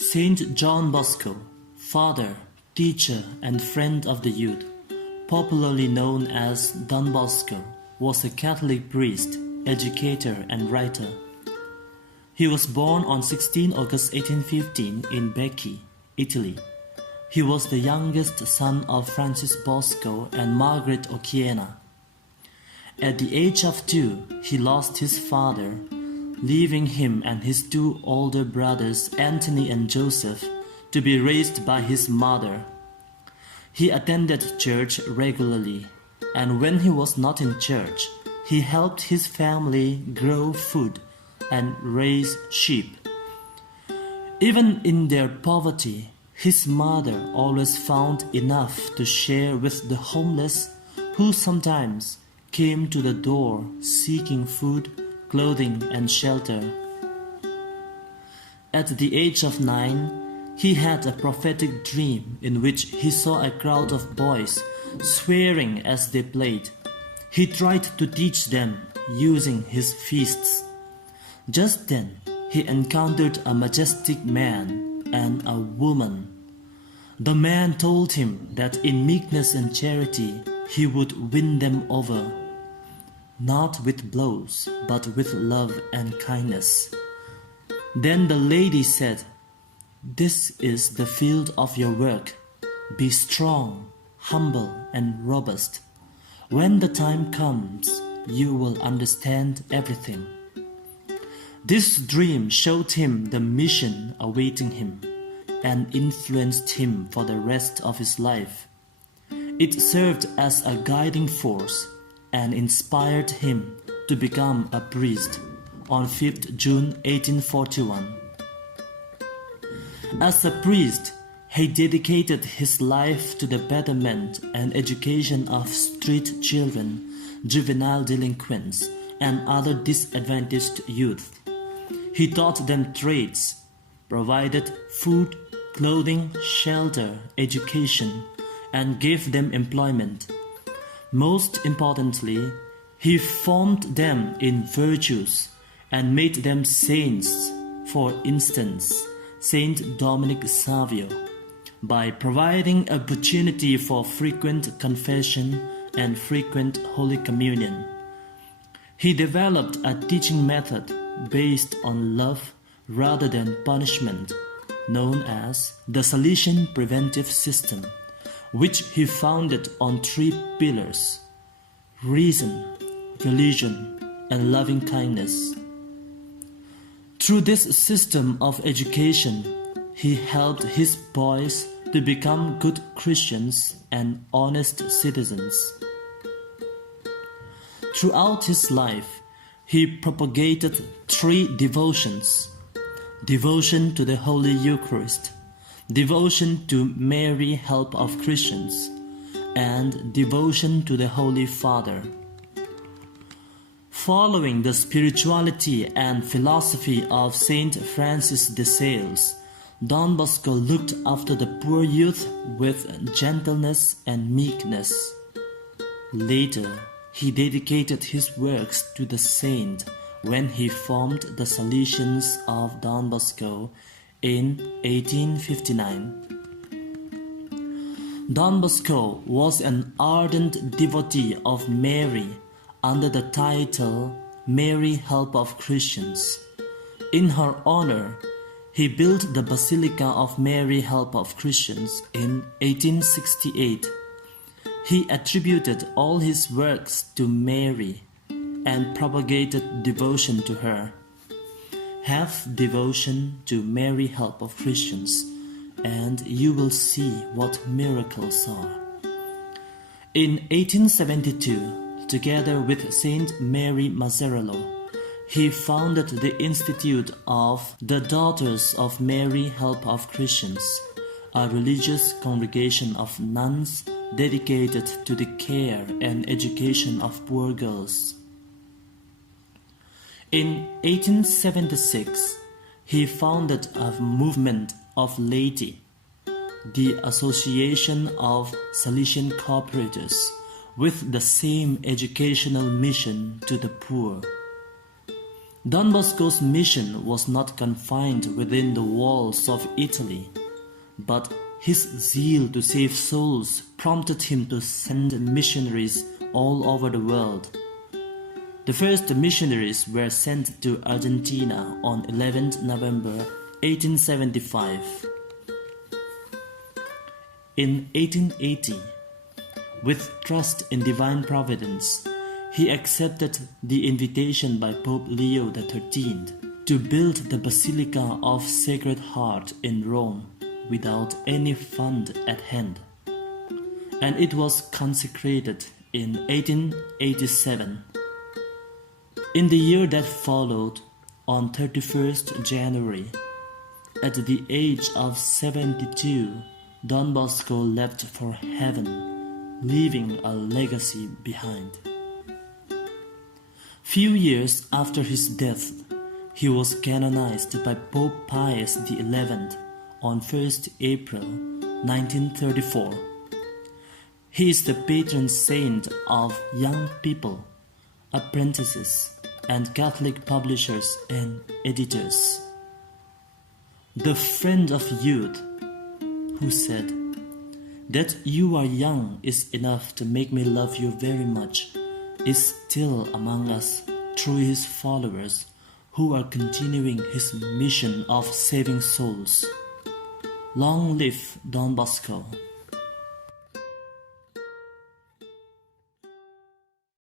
Saint John Bosco, father, teacher, and friend of the youth, popularly known as Don Bosco, was a Catholic priest, educator, and writer. He was born on 16 August 1815 in Becchi, Italy. He was the youngest son of Francis Bosco and Margaret Occhiena. At the age of 2, he lost his father, leaving him and his 2 older brothers, Anthony and Joseph, to be raised by his mother. He attended church regularly, and when he was not in church, he helped his family grow food and raise sheep. Even in their poverty, his mother always found enough to share with the homeless who sometimes came to the door seeking food, clothing, and shelter. At the age of 9, he had a prophetic dream in which he saw a crowd of boys swearing as they played. He tried to teach them using his fists. Just then, he encountered a majestic man and a woman. The man told him that in meekness and charity he would win them over, not with blows, but with love and kindness. Then the lady said, "This is the field of your work. Be strong, humble, and robust. When the time comes, you will understand everything." This dream showed him the mission awaiting him and influenced him for the rest of his life. It served as a guiding force and inspired him to become a priest on 5th June 1841. As a priest, he dedicated his life to the betterment and education of street children, juvenile delinquents, and other disadvantaged youth. He taught them trades, provided food, clothing, shelter, education, and gave them employment. Most importantly, he formed them in virtues and made them saints. For instance, Saint Dominic Savio, by providing opportunity for frequent confession and frequent Holy Communion. He developed a teaching method based on love rather than punishment, known as the Salesian preventive system, which he founded on 3 pillars: reason, religion, and loving kindness. Through this system of education, he helped his boys to become good Christians and honest citizens. Throughout his life, he propagated 3 devotions: devotion to the Holy Eucharist, devotion to Mary, help of Christians, and devotion to the Holy Father. Following the spirituality and philosophy of Saint Francis de Sales, Don Bosco looked after the poor youth with gentleness and meekness. Later, he dedicated his works to the saint when he formed the Salesians of Don Bosco in 1859. Don Bosco was an ardent devotee of Mary under the title Mary, Help of Christians. In her honor, he built the Basilica of Mary, Help of Christians in 1868. He attributed all his works to Mary and propagated devotion to her. Have devotion to Mary, Help of Christians, and you will see what miracles are. In 1872, together with Saint Mary Mazzarello, he founded the Institute of the Daughters of Mary, Help of Christians, a religious congregation of nuns dedicated to the care and education of poor girls. In 1876, he founded a movement of laity, the Association of Salesian Cooperators, with the same educational mission to the poor. Don Bosco's mission was not confined within the walls of Italy, but his zeal to save souls prompted him to send missionaries all over the world. The first missionaries were sent to Argentina on 11 November 1875. In 1880, with trust in divine providence, he accepted the invitation by Pope Leo XIII to build the Basilica of Sacred Heart in Rome without any fund at hand, and it was consecrated in 1887. In the year that followed, on 31st January, at the age of 72, Don Bosco left for heaven, leaving a legacy behind. Few years after his death, he was canonized by Pope Pius XI on 1st April 1934. He is the patron saint of young people, apprentices, and Catholic publishers and editors. The friend of youth, who said, "That you are young is enough to make me love you very much," is still among us through his followers who are continuing his mission of saving souls. Long live Don Bosco!